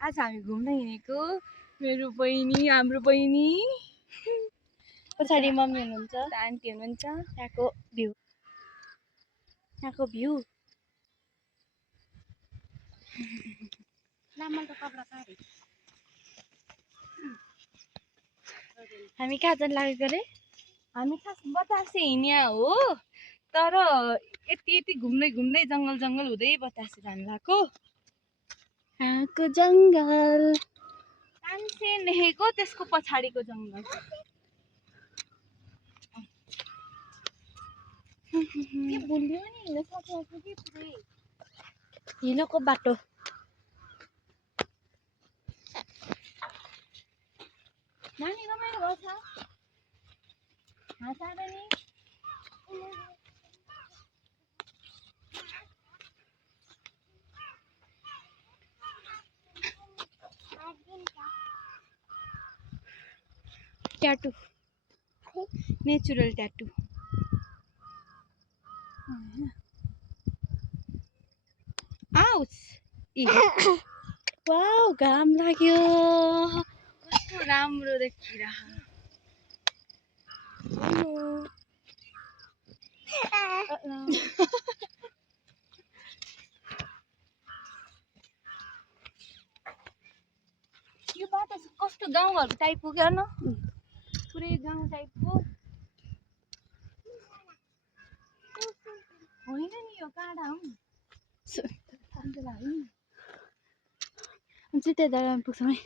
आज हामी घुम्न हिँडेको मेरो बहिनी हाम्रो बहिनी पछाडि मम्मी हुनुहुन्छ आन्टी हुनुहुन्छ यहाँको भ्यू हामी कहाँ जान लागेको रे हामी खास बतासे हिँड्या हो तर यति यति घुम्दै घुम्दै जंगल हुँदै बतासे जानु लाग्यो यहाँको जंगल तानसेन देखेको त्यसको पछाडिको जंगल के बोल्यो नि हिँड्न सकिएको कि पुरै हिलोको बाटो नानी रमाइलो भयो छ हाँस आएर नि ट्याटू नेचुरल ट्याटू आउस वाउ घाम लाग्यो कस्तो राम्रो देखिरह यो बाटो कस्तो गाउँघरको टाइपको क्या न पुरै गाउँ टाइपको होइन नि यो काँडा हो चाहिँ त्यहाँ दाडामा पुग्छौँ है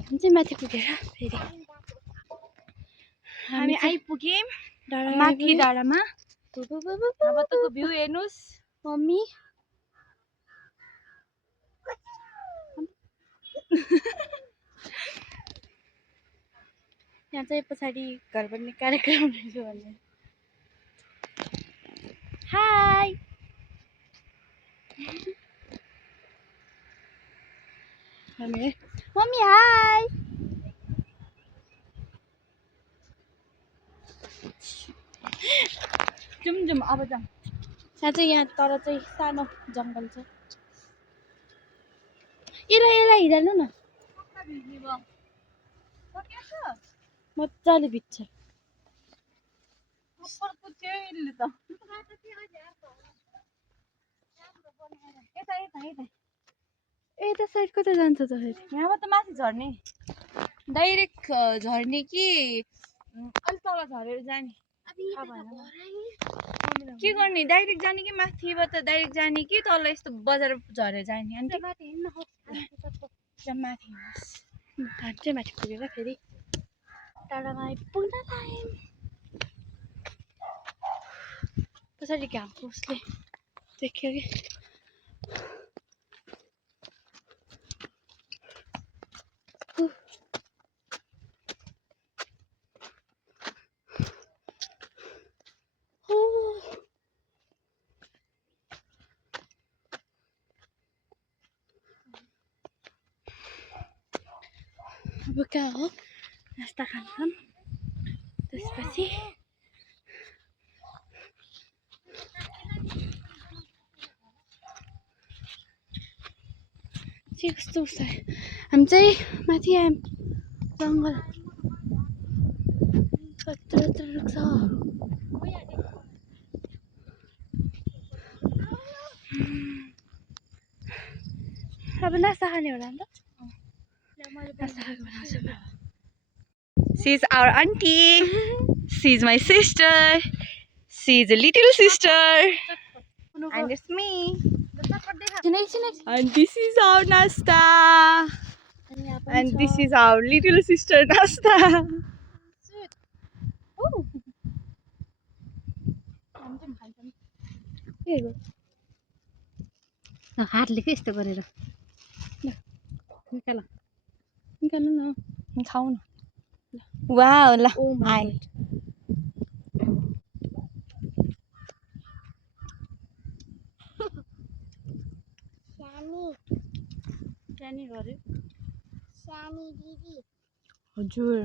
हामी चाहिँ माथि पुगेर फेरि हामी आइपुग्यौँ डाँडामा माथि डाँडामा आइपुग्यौँ। अब तको भ्यू हेर्नुस् मम्मी यहाँ चाहिँ पछाडि घर बन्ने कार्यक्रम रहेछ भन्ने हाई मम्मी हाई जाउँ अब जाउँ यहाँ तर चाहिँ सानो जङ्गल छ यसलाई हिँड्नु न मजाले भिज्छ यता साइड कता जान्छ त फेरि यहाँबाट माथि झर्ने डाइरेक्ट झर्ने कि अलि तल झरेर जाने के गर्ने डाइरेक्ट जाने कि माथिबाट डाइरेक्ट जाने कि तल यस्तो बजार झरेर जाने अनि माथि हिँड्नु माथि हिँड्नुहोस् हामी चाहिँ माथि पुगेर फेरि टाढामा आइपुग्न टाइम पछाडि घामको उसले देख्यो कि अब कहाँ हो नास्ता खान्छौँ त्यसपछि चाहिँ कस्तो उस्तो हामी चाहिँ माथि आयौँ जङ्गल कत्रो रुख छ अब नास्ता खाने होला नि त नास्ता खाएको बनाउँछौँ अब She is our auntie. She is my sister. She is a little sister. And it's me. And this is our Nasta. And this is our little sister Nasta. हातले के यस्तो गरेर निकाल निकाल्नु न खाऊ न वाउ ल हाय सानी गरे सानी दिदी हजुर